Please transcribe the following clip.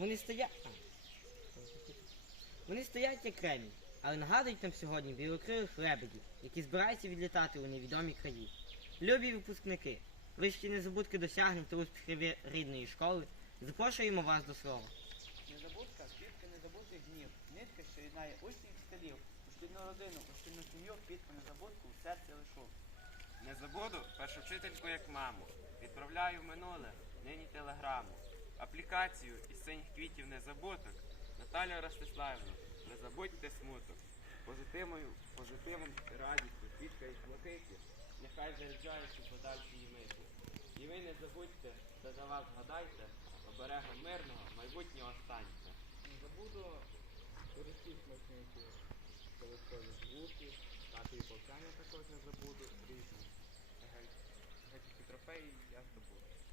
Вони стоять. Вони стоять як кремінь, але нагадують нам сьогодні білокрилих лебедів, які збираються відлітати у невідомі краї. Любі випускники, вищі незабутки досягнень та успіхи ві- рідної школи, запрошуємо вас до слова. Незабудка, квітка незабутих днів, нитка, що єднає усіх стилів, у шкільну родину, у шкільну сім'ю, квітку незабутку у серці лишу. Не забуду першу вчительку як маму. Відправляю в минуле нині телеграму. Аплікацію із синіх квітів незабуток. Наталя Ростиславівна, не забудьте смуток. Позитивою, позитивом радістю, квітка і блакиті, нехай заряджають у подальшій миті. І ви не забудьте, та за вас згадайте, оберегом мирного майбутнього станьте. Не забуду користів смачненькі колоскові звуки, тати і повчання також не забуду різні. Геть трофеї я здобуду.